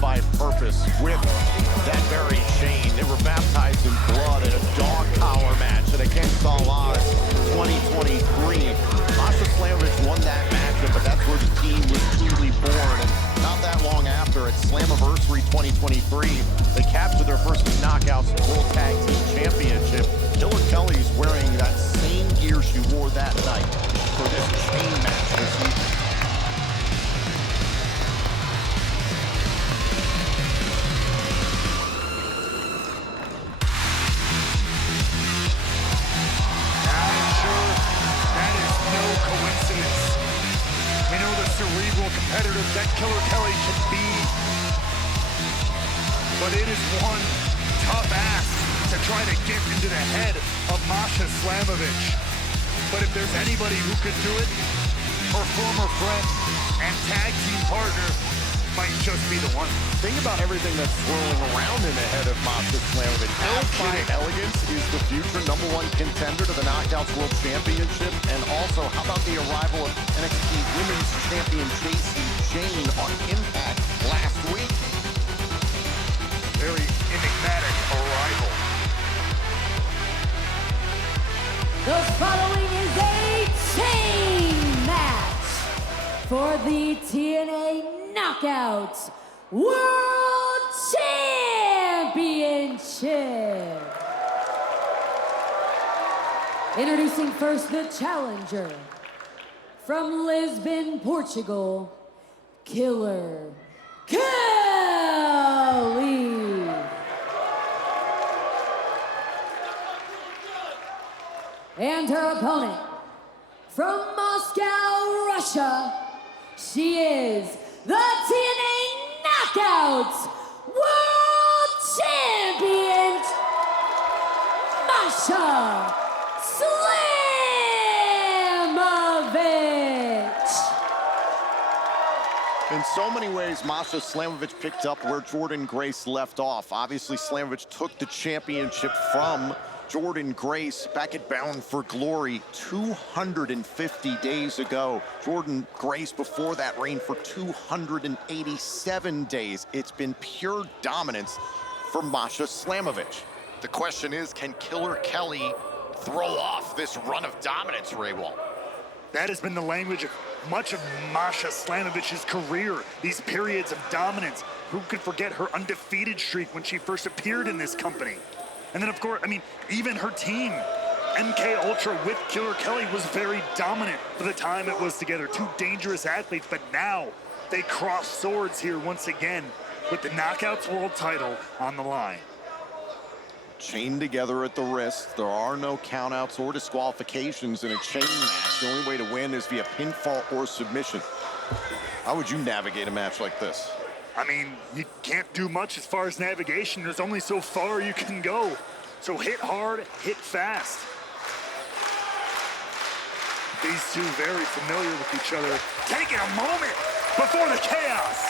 by purpose with that very chain. They were baptized in blood in a dog collar match, and against all odds, 2023. Masha Slamovich won that matchup, but that's where the team was truly born. And not that long after, at Slammiversary 2023, they captured their first Knockouts World Tag Team Championship. Killer Kelly's wearing that same gear she wore that night for this chain match this evening. Cerebral competitor that Killer Kelly can be, but it is one tough ask to try to get into the head of Masha Slamovich. But if there's anybody who could do it, her former friend and tag team partner might just be the one. Think about everything that's swirling around in the head of Masha Slamovich. Action and elegance is the future #1 contender to the Knockouts World Championship. And also, how about the arrival of NXT Women's Champion Jacy Jayne on iMPACT last week? Very enigmatic arrival. The following is a chain match for the TNA Knockouts World Championship. Introducing first the challenger from Lisbon, Portugal, Killer Kelly. And her opponent from Moscow, Russia, she is the TNA Knockouts World Champion, Masha Slamovich. In so many ways, Masha Slamovich picked up where Jordynne Grace left off. Obviously, Slamovich took the championship from Jordynne Grace back at Bound for Glory 250 days ago. Jordynne Grace before that reigned for 287 days. It's been pure dominance for Masha Slamovich. The question is, can Killer Kelly throw off this run of dominance, Raywall? That has been the language of much of Masha Slamovich's career, these periods of dominance. Who could forget her undefeated streak when she first appeared in this company? And then, of course, I mean, even her team, MK Ultra with Killer Kelly, was very dominant for the time it was together. Two dangerous athletes, but now they cross swords here once again with the Knockouts World title on the line. Chained together at the wrist. There are no countouts or disqualifications in a chain match. The only way to win is via pinfall or submission. How would you navigate a match like this? I mean, you can't do much as far as navigation. There's only so far you can go. So hit hard, hit fast. These two very familiar with each other. Taking a moment before the chaos.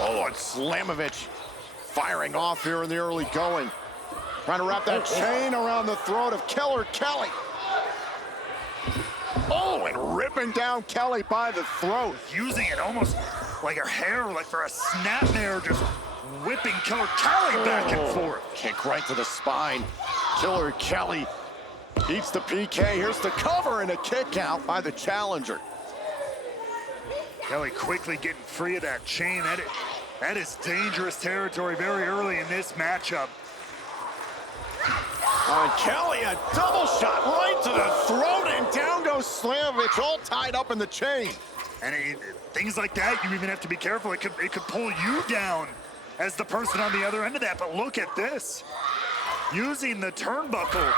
Oh, and Slamovich firing off here in the early going. Trying to wrap that chain around the throat of Killer Kelly. Oh, and ripping down Kelly by the throat. Using it almost like her hair, like for a snapmare, just whipping Killer Kelly back and forth. Kick right to the spine. Killer Kelly eats the PK. Here's the cover and a kick out by the challenger. Kelly quickly getting free of that chain. That is dangerous territory very early in this matchup. And Kelly, a double shot right to the throat, and down goes Slamovich, all tied up in the chain. And things like that, you even have to be careful. It could pull you down as the person on the other end of that. But look at this. Using the turnbuckle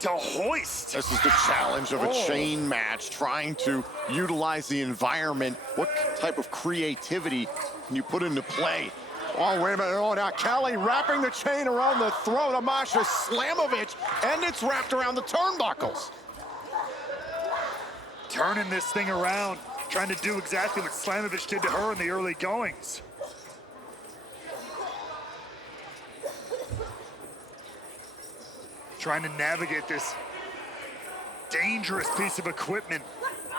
to hoist. This is the challenge of a chain match, trying to utilize the environment. What type of creativity can you put into play? Oh, wait a minute. Oh, now Kelly wrapping the chain around the throat of Masha Slamovich, and it's wrapped around the turnbuckles. Turning this thing around, trying to do exactly what Slamovich did to her in the early goings. Trying to navigate this dangerous piece of equipment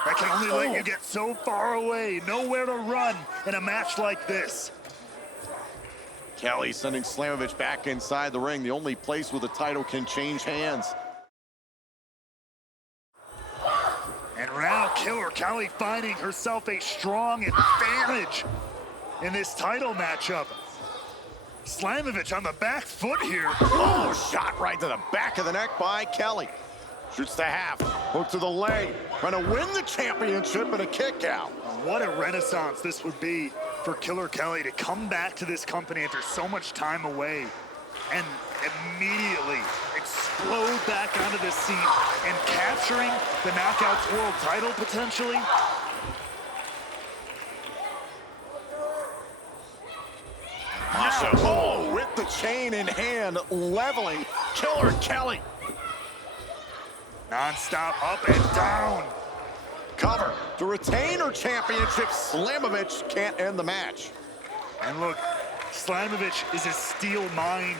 That can only let you get so far away, nowhere to run in a match like this. Kelly sending Slamovich back inside the ring, the only place where the title can change hands. And now Killer Kelly finding herself a strong advantage in this title matchup. Slamovich on the back foot here. Oh, shot right to the back of the neck by Kelly. Shoots the half, hook to the leg, trying to win the championship in a kick out. What a renaissance this would be for Killer Kelly to come back to this company after so much time away and immediately explode back onto the scene and capturing the Knockouts World title potentially. Masha, with the chain in hand, leveling Killer Kelly. Non-stop up and down. Cover to retain her championship. Slamovich can't end the match. And look, Slamovich is a steel mind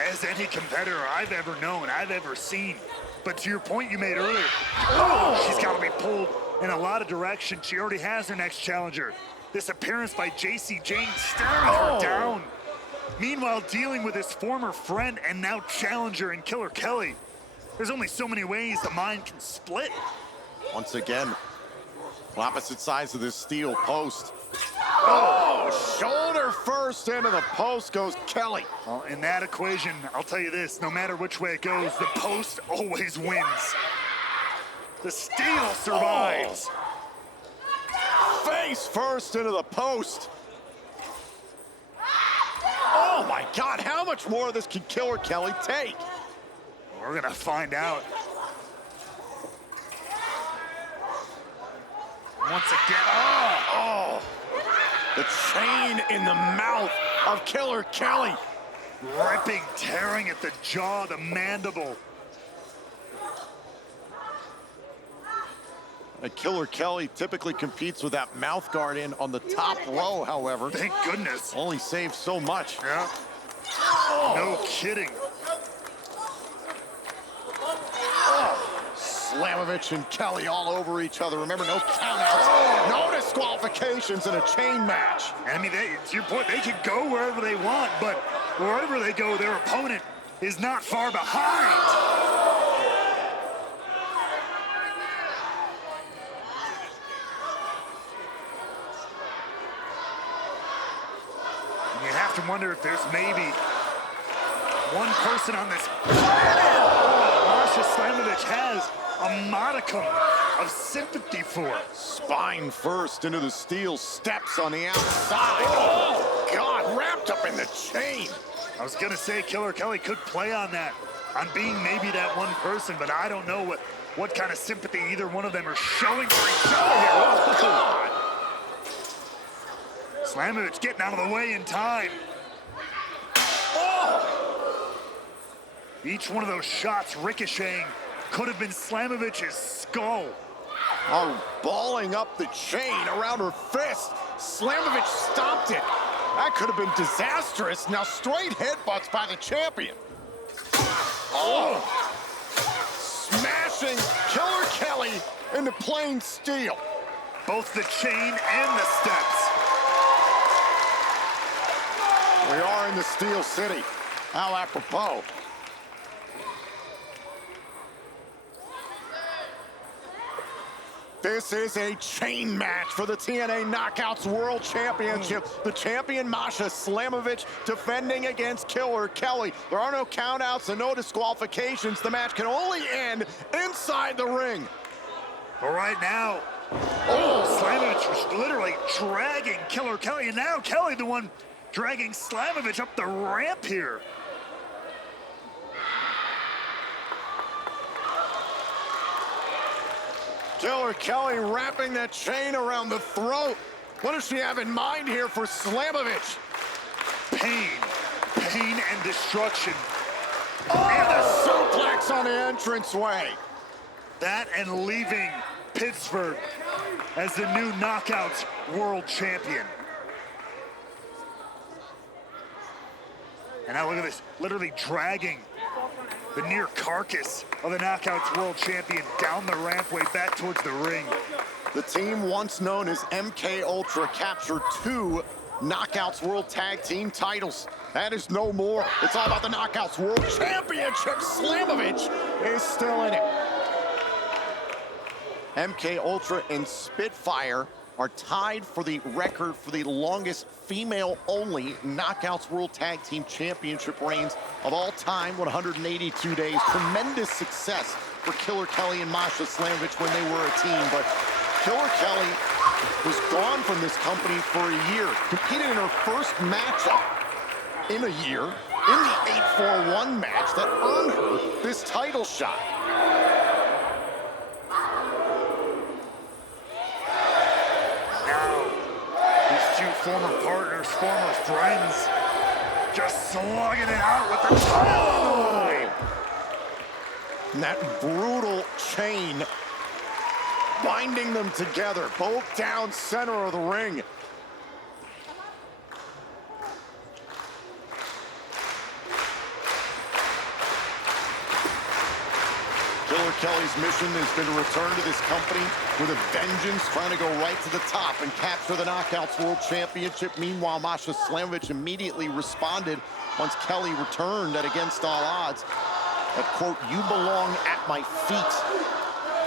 as any competitor I've ever known, I've ever seen. But to your point you made earlier, she's got to be pulled in a lot of directions. She already has her next challenger. This appearance by JC Jane staring her down. Meanwhile, dealing with his former friend and now challenger in Killer Kelly. There's only so many ways the mind can split. Once again, opposite sides of this steel post. Shoulder first into the post goes Kelly. Well, in that equation, I'll tell you this, no matter which way it goes, the post always wins. The steel survives. Face first into the post. Oh my God, how much more of this can Killer Kelly take? We're gonna find out. Once again, the chain in the mouth of Killer Kelly. Ripping, tearing at the jaw, the mandible. Killer Kelly typically competes with that mouth guard in on the top row, however. Thank goodness. Only saves so much. Yeah. No kidding. Slamovich and Kelly all over each other. Remember, no countouts, no disqualifications in a chain match. I mean, to your point, they can go wherever they want, but wherever they go, their opponent is not far behind. And you have to wonder if there's maybe one person on this planet Masha Slamovich has a modicum of sympathy for. Spine first into the steel steps on the outside. Oh, God, wrapped up in the chain. I was gonna say Killer Kelly could play on that, on being maybe that one person, but I don't know what kind of sympathy either one of them are showing for each other here. Oh, God. Slamovich getting out of the way in time. Each one of those shots ricocheting could have been Slamovich's skull. Balling up the chain around her fist. Slamovich stopped it. That could have been disastrous. Now straight headbutts by the champion. Smashing Killer Kelly into plain steel. Both the chain and the steps. We are in the Steel City. How apropos. This is a chain match for the TNA Knockouts World Championship. The champion, Masha Slamovich, defending against Killer Kelly. There are no countouts and no disqualifications. The match can only end inside the ring. But right now, Slamovich was literally dragging Killer Kelly, and now Kelly the one dragging Slamovich up the ramp here. Killer Kelly wrapping that chain around the throat. What does she have in mind here for Slamovich? Pain and destruction. And a suplex on the entranceway. That and leaving Pittsburgh as the new Knockouts World Champion. And now look at this, literally dragging the near carcass of the Knockouts World Champion down the rampway back towards the ring. The team once known as MK Ultra captured 2 Knockouts World Tag Team titles. That is no more. It's all about the Knockouts World Championship. Slamovich is still in it. MK Ultra and Spitfire are tied for the record for the longest female-only Knockouts World Tag Team Championship reigns of all time, 182 days. Tremendous success for Killer Kelly and Masha Slamovich when they were a team, but Killer Kelly was gone from this company for a year, competed in her first matchup in a year in the 8-4-1 match that earned her this title shot. Now, these 2 former partners, former friends, just slugging it out with the title on the line. And that brutal chain binding them together, both down center of the ring. Killer Kelly's mission has been to return to this company with a vengeance, trying to go right to the top and capture the Knockouts World Championship. Meanwhile, Masha Slamovich immediately responded once Kelly returned at Against All Odds. That quote, "You belong at my feet."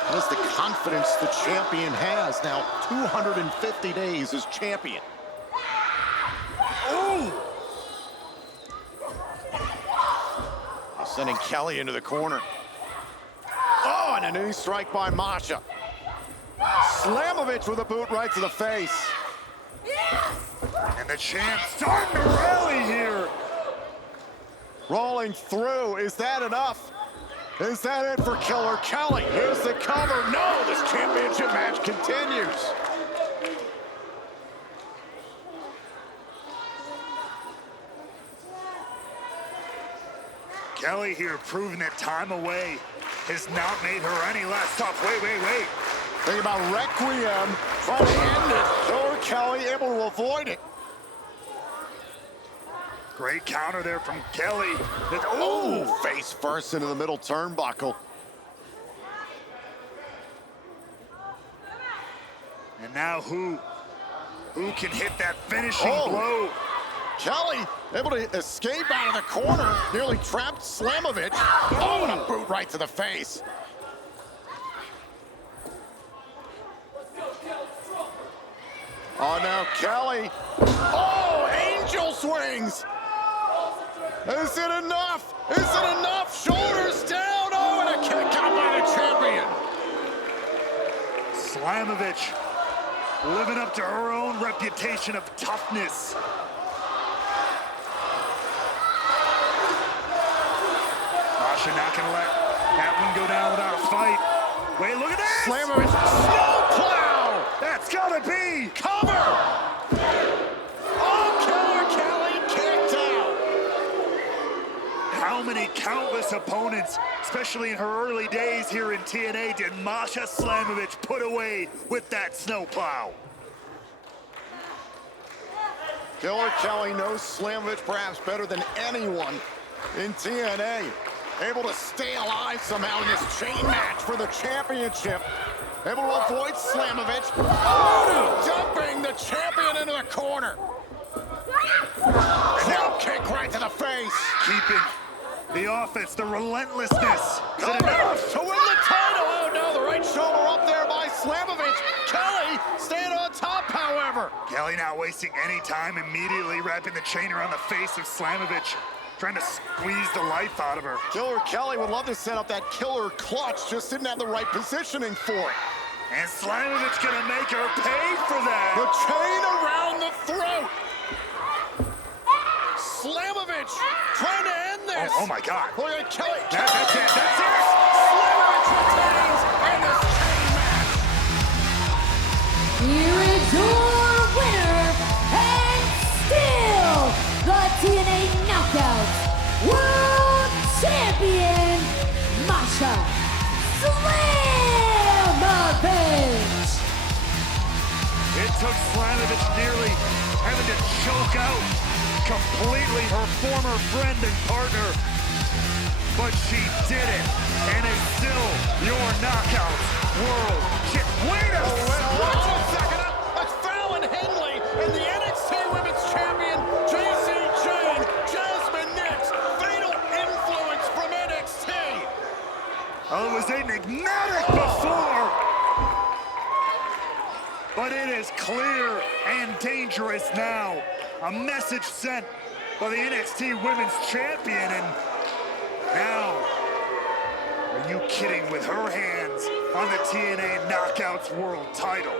That is the confidence the champion has now, 250 days as champion. Ooh! Sending Kelly into the corner. Oh, and a knee strike by Masha. Slamovich with a boot right to the face. And the champ starting to rally here. Rolling through, is that enough? Is that it for Killer Kelly? Here's the cover. No, this championship match continues. Kelly here proving that time away has not made her any less tough. Wait. Think about Requiem, trying to end it. Killer Kelly able to avoid it. Great counter there from Kelly. Oh, face first into the middle turnbuckle. And now who can hit that finishing blow? Kelly able to escape out of the corner, nearly trapped Slamovich. Oh, and a boot right to the face. Oh, now Kelly. Oh, angel swings. Is it enough? Is it enough? Shoulders down. Oh, and a kick out by the champion. Slamovich living up to her own reputation of toughness. Masha not gonna let that one go down without a fight. Wait, look at this! Slamovich, snowplow! That's gotta be! Cover! Oh, Killer Kelly kicked out! How many countless opponents, especially in her early days here in TNA, did Masha Slamovich put away with that snowplow? Killer Kelly knows Slamovich perhaps better than anyone in TNA. Able to stay alive somehow in this chain match for the championship. Able to avoid Slamovich. Oh, dumping the champion into the corner. And now kick right to the face. Keeping the offense, the relentlessness. Good enough to win the title. Oh no, the right shoulder up there by Slamovich. Kelly staying on top, however. Kelly not wasting any time, immediately wrapping the chain around the face of Slamovich, trying to squeeze the life out of her. Killer Kelly would love to set up that killer clutch, just didn't have the right positioning for it. And Slamovich gonna make her pay for that. The chain around the throat. Slamovich trying to end this. Oh my God. Look at Kelly. That's it. Slamovich retains in this chain match. Here is your winner and still the TNA Knockouts World Champion, Masha Slamovich. It took Slamovich nearly having to choke out completely her former friend and partner. but she did it, and is still your Knockouts World Champion. Wait a second. That's Fallon Henley and the NXT Women's Champion, JC Jane, Jasmine Nix. Fatal influence from NXT. Oh, it was enigmatic before, but it is clear and dangerous now. A message sent by the NXT Women's Champion, and now, are you kidding, with her hands on the TNA Knockouts World title?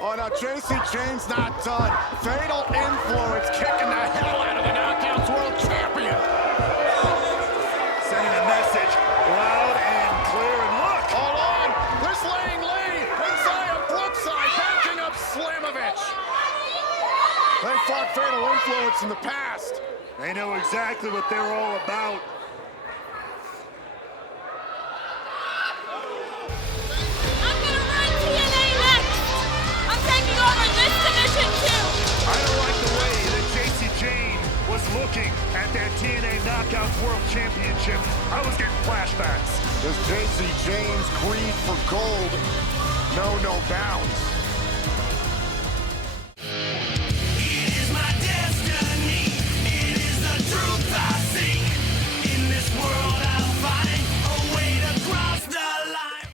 Oh, now JC Jane's not done. Fatal influence kicking the hell out of the Knockouts World Champion. Sending a message loud and clear, and look! Hold on, there's Laying Lee and Zaya Brookside backing up Slamovich. They fought Fatal Influence in the past. They know exactly what they're all about. I'm gonna run TNA next. I'm taking over this division too. I don't like the way that JC Jane was looking at that TNA Knockouts World Championship. I was getting flashbacks. Does JC Jane's greed for gold know no bounds?